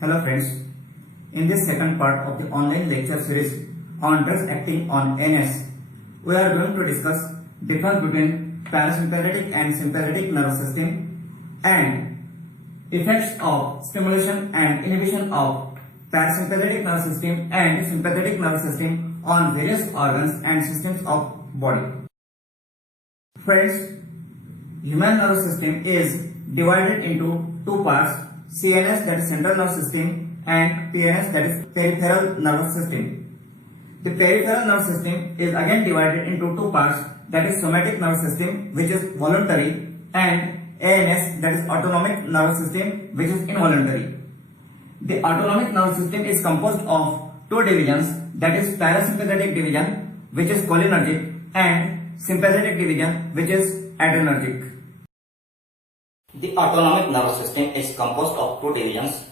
Hello friends, in this second part of the online lecture series on drugs acting on ANS, we are going to discuss difference between parasympathetic and sympathetic nervous system and effects of stimulation and inhibition of parasympathetic nervous system and sympathetic nervous system on various organs and systems of body. Friends, human nervous system is divided into two parts, CNS, that is central nervous system, and PNS, that is peripheral nervous system. The peripheral nervous system is again divided into two parts, that is somatic nervous system, which is voluntary, and ANS, that is autonomic nervous system, which is involuntary. The autonomic nervous system is composed of two divisions, that is parasympathetic division, which is cholinergic, and sympathetic division, which is adrenergic. The autonomic nervous system is composed of two divisions,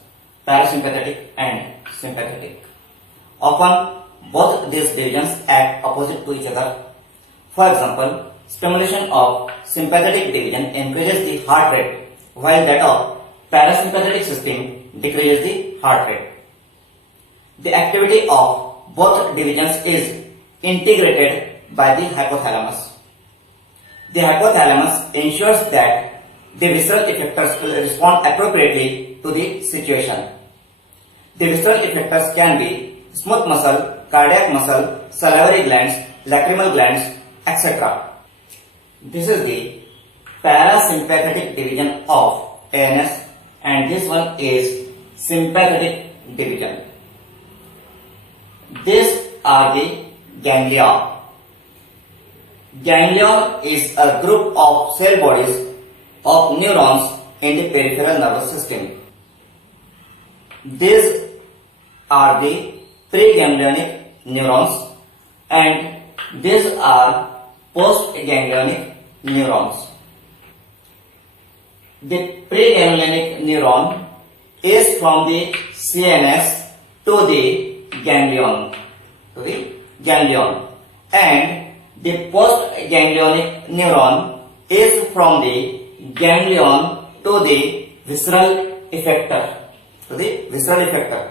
parasympathetic and sympathetic. Often, both these divisions act opposite to each other. For example, stimulation of sympathetic division increases the heart rate, while that of parasympathetic system decreases the heart rate. The activity of both divisions is integrated by the hypothalamus. The hypothalamus ensures that the visceral effectors will respond appropriately to the situation. The visceral effectors can be smooth muscle, cardiac muscle, salivary glands, lacrimal glands, etc. This is the parasympathetic division of ANS, and this one is sympathetic division. These are the ganglia. Ganglion is a group of cell bodies of neurons in the peripheral nervous system. These are the preganglionic neurons and these are postganglionic neurons. The preganglionic neuron is from the CNS to the ganglion, and the postganglionic neuron is from the ganglion to the visceral effector. Visceral effector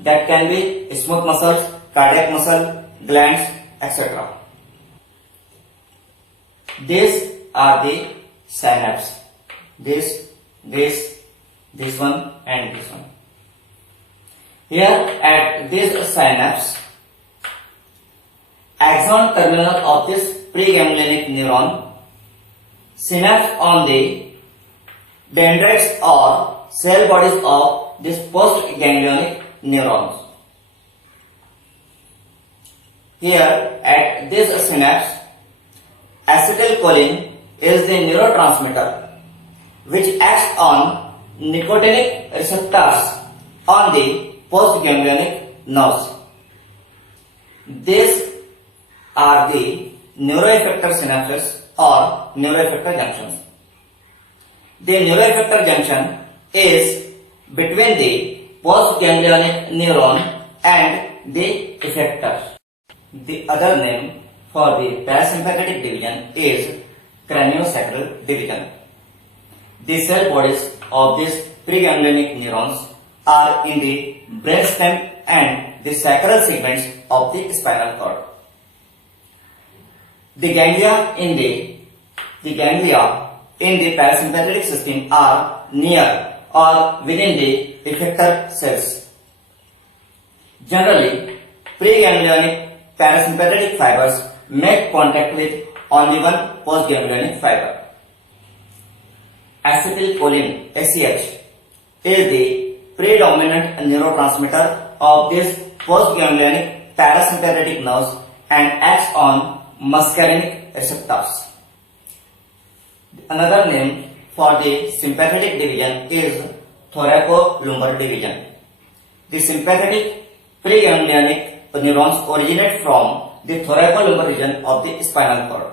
that can be smooth muscles, cardiac muscle, glands, etc. These are the synapses. This one and this one. Here at this synapse, axon terminal of this preganglionic neuron synapse on the dendrites or cell bodies of this postganglionic neurons. Here at this synapse, acetylcholine is the neurotransmitter which acts on nicotinic receptors on the postganglionic nerves. These are the neuroeffector synapses or neuroeffector junctions. The neuroeffector junction is between the postganglionic neuron and the effector. The other name for the parasympathetic division is Craniosacral division. The cell bodies of these preganglionic neurons are in the brainstem and the sacral segments of the spinal cord. The ganglia in the parasympathetic system are near or within the effector cells. Generally, preganglionic parasympathetic fibers make contact with only one postganglionic fiber. Acetylcholine (ACH) is the predominant neurotransmitter of these postganglionic parasympathetic nerves and acts on muscarinic receptors. Another name for the sympathetic division is Thoracolumbar Division. The sympathetic preganglionic neurons originate from the thoracolumbar region of the spinal cord.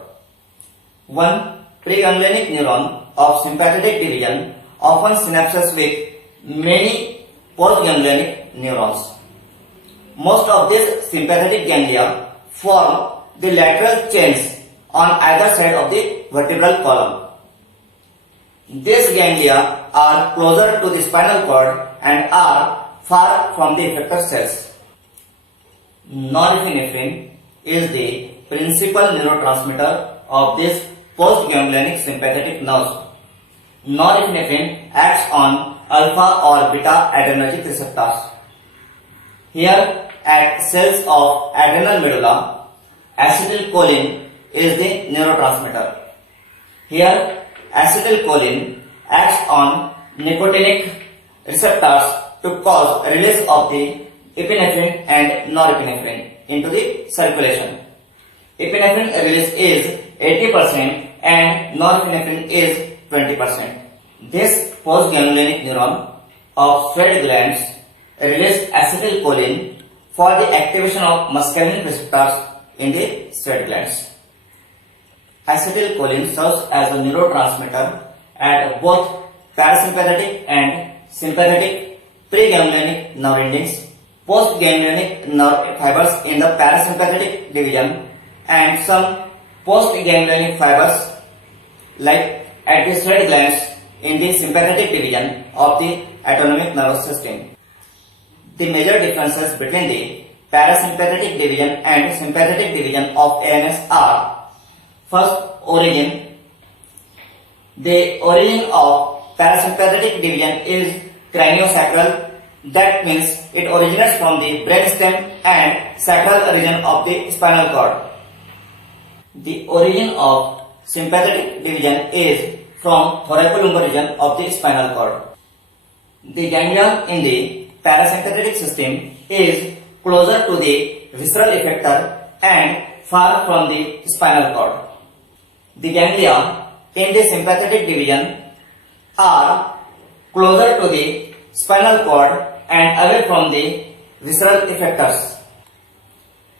One preganglionic neuron of sympathetic division often synapses with many postganglionic neurons. Most of these sympathetic ganglia form the lateral chains on either side of the vertebral column. These ganglia are closer to the spinal cord and are far from the effector cells. Norepinephrine is the principal neurotransmitter of this postganglionic sympathetic nerves. Norepinephrine acts on alpha or beta adrenergic receptors. Here at cells of adrenal medulla, acetylcholine is the neurotransmitter. Here acetylcholine acts on nicotinic receptors to cause release of the epinephrine and norepinephrine into the circulation. Epinephrine release is 80% and norepinephrine is 20%. This postganglionic neuron of sweat glands release acetylcholine for the activation of muscarinic receptors in the sweat glands. Acetylcholine serves as a neurotransmitter at both parasympathetic and sympathetic preganglionic nerve endings, postganglionic nerve fibers in the parasympathetic division, and some postganglionic fibers like at the sweat glands in the sympathetic division of the autonomic nervous system. The major differences between the parasympathetic division and sympathetic division of ANS are: first, origin. The origin of parasympathetic division is craniosacral. That means it originates from the brainstem and sacral region of the spinal cord. The origin of sympathetic division is from thoracolumbar region of the spinal cord. The ganglia in the parasympathetic system is closer to the visceral effector and far from the spinal cord. The ganglia in the sympathetic division are closer to the spinal cord and away from the visceral effectors.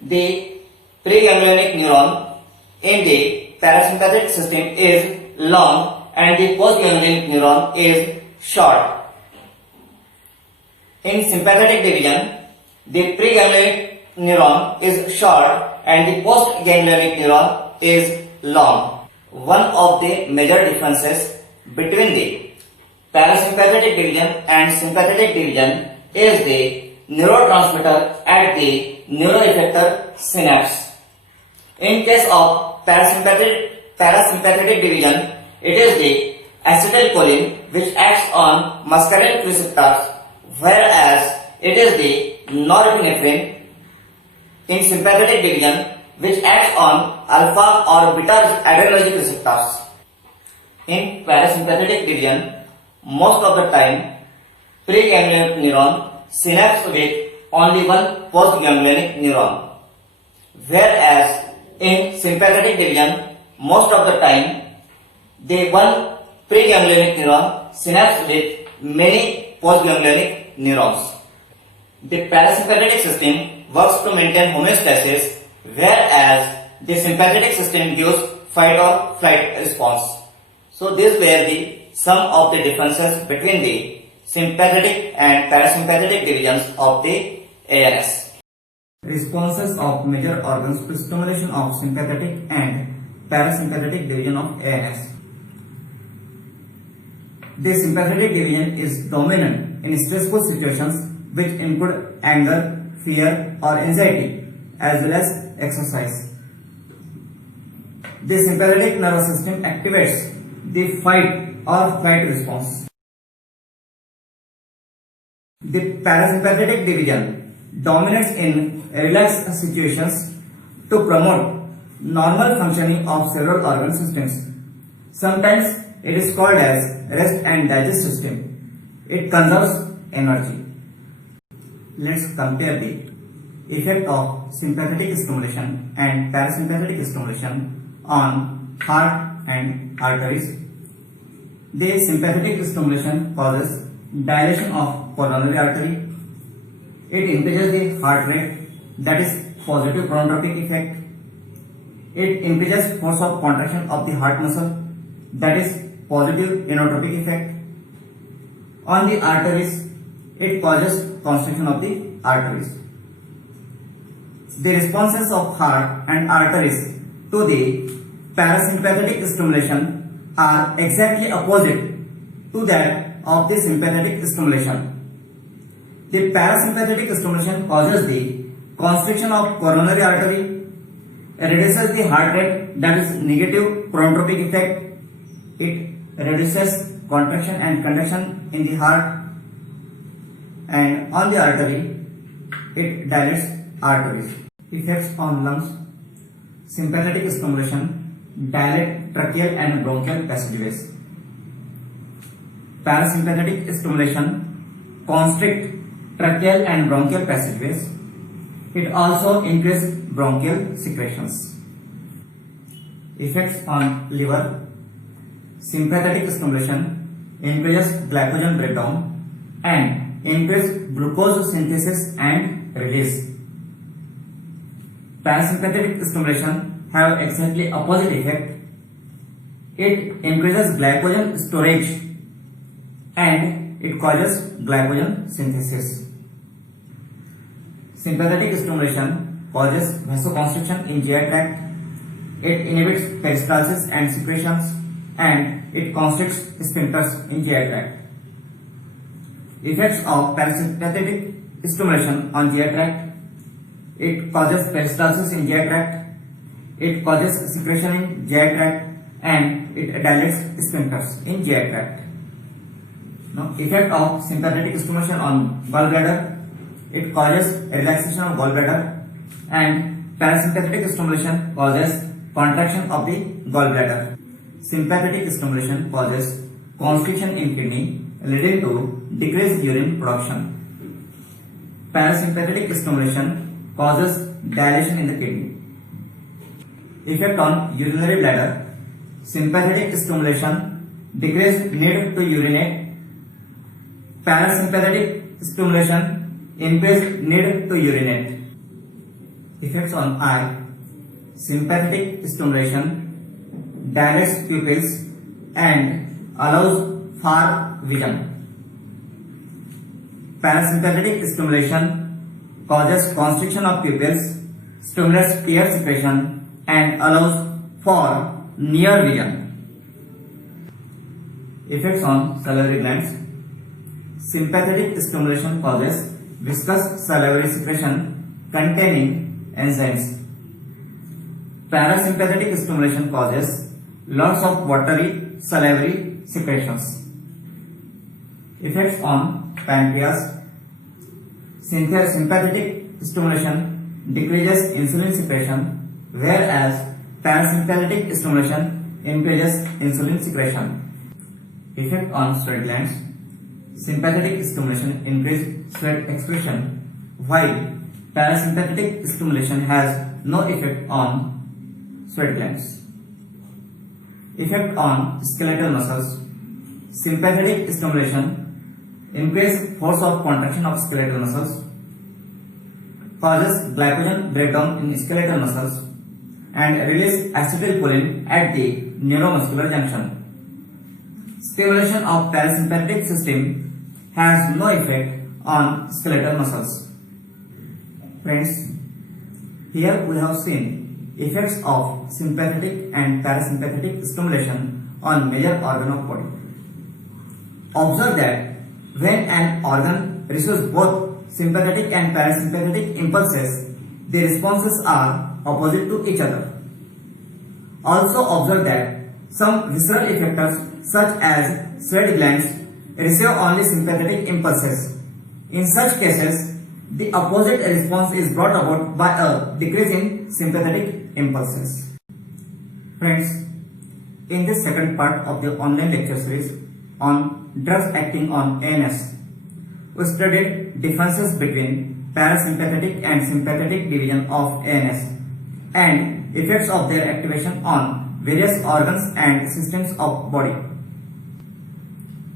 The preganglionic neuron in the parasympathetic system is long and the postganglionic neuron is short. In sympathetic division, the preganglionic neuron is short and the postganglionic neuron is long. One of the major differences between the parasympathetic division and sympathetic division is the neurotransmitter at the neuroeffector synapse. In case of parasympathetic division, it is the acetylcholine which acts on muscarinic receptors, whereas it is the norepinephrine in sympathetic division which acts on alpha or beta adrenergic receptors. In parasympathetic division, most of the time preganglionic neuron synapse with only one postganglionic neuron, whereas in sympathetic division, most of the time the one preganglionic neuron synapse with many postganglionic neurons. The parasympathetic system works to maintain homeostasis, whereas the sympathetic system gives fight or flight response. So these were the some of the differences between the sympathetic and parasympathetic divisions of the ANS. Responses of major organs to stimulation of sympathetic and parasympathetic division of ANS. The sympathetic division is dominant in stressful situations which include anger, fear or anxiety as well as exercise. The sympathetic nervous system activates the fight or flight response. The parasympathetic division dominates in relaxed situations to promote normal functioning of several organ systems. Sometimes it is called as rest and digest system. It conserves energy. Let's compare the effect of sympathetic stimulation and parasympathetic stimulation on heart and arteries. The sympathetic stimulation causes dilation of coronary artery. It increases the heart rate, that is positive chronotropic effect. It increases force of contraction of the heart muscle, that is positive inotropic effect. On the arteries, it causes constriction of the arteries. The responses of heart and arteries to the parasympathetic stimulation are exactly opposite to that of the sympathetic stimulation. The parasympathetic stimulation causes the constriction of coronary artery, reduces the heart rate, that is negative chronotropic effect. It reduces contraction and conduction in the heart, and on the artery it dilates arteries. Effects on lungs. Sympathetic stimulation dilate tracheal and bronchial passageways. Parasympathetic stimulation constrict tracheal and bronchial passageways. It also increases bronchial secretions. Effects on liver. Sympathetic stimulation increases glycogen breakdown and increases glucose synthesis and release. Parasympathetic stimulation have exactly opposite effect. It increases glycogen storage and it causes glycogen synthesis. Sympathetic stimulation causes vasoconstriction in GI tract. It inhibits peristalsis and secretions, and it constricts sphincters in GI tract. Effects of parasympathetic stimulation on GI tract. It causes peristalsis in GI tract. It causes secretion in GI tract, and it dilates sphincters in GI tract. Now, effect of sympathetic stimulation on gallbladder. It causes relaxation of gallbladder, and parasympathetic stimulation causes contraction of the gallbladder. Sympathetic stimulation causes constriction in kidney, leading to decreased urine production. Parasympathetic stimulation causes dilation in the kidney. Effect on urinary bladder. Sympathetic stimulation decreases need to urinate. Parasympathetic stimulation increases need to urinate. Effects on eye. Sympathetic stimulation dilates pupils and allows far vision. Parasympathetic stimulation causes constriction of pupils, stimulates tear secretion, and allows for near vision. Effects on salivary glands. Sympathetic stimulation causes viscous salivary secretion containing enzymes. Parasympathetic stimulation causes lots of watery salivary secretions. Effects on pancreas. Sympathetic stimulation decreases insulin secretion, whereas parasympathetic stimulation increases insulin secretion. Effect on sweat glands. Sympathetic stimulation increases sweat excretion, while parasympathetic stimulation has no effect on sweat glands. Effect on skeletal muscles. Sympathetic stimulation increases force of contraction of skeletal muscles, causes glycogen breakdown in skeletal muscles, and release acetylcholine at the neuromuscular junction. Stimulation of parasympathetic system has no effect on skeletal muscles. Friends, here we have seen effects of sympathetic and parasympathetic stimulation on major organ of body. Observe that when an organ receives both sympathetic and parasympathetic impulses, the responses are opposite to each other. Also observe that some visceral effectors such as sweat glands receive only sympathetic impulses. In such cases, the opposite response is brought about by a decrease in sympathetic impulses. Friends, in this second part of the online lecture series on drugs acting on ANS, we studied differences between parasympathetic and sympathetic division of ANS and effects of their activation on various organs and systems of body.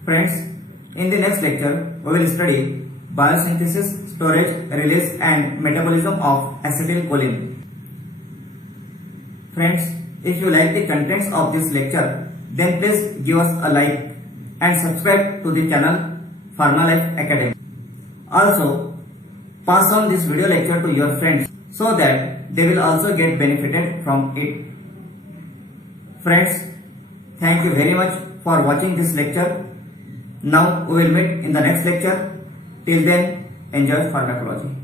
Friends, in the next lecture, we will study biosynthesis, storage, release and metabolism of acetylcholine. Friends, if you like the contents of this lecture, then please give us a like and subscribe to the channel Pharma Life Academy. Also, pass on this video lecture to your friends so that they will also get benefited from it. Friends, thank you very much for watching this lecture. Now we will meet in the next lecture. Till then, enjoy pharmacology.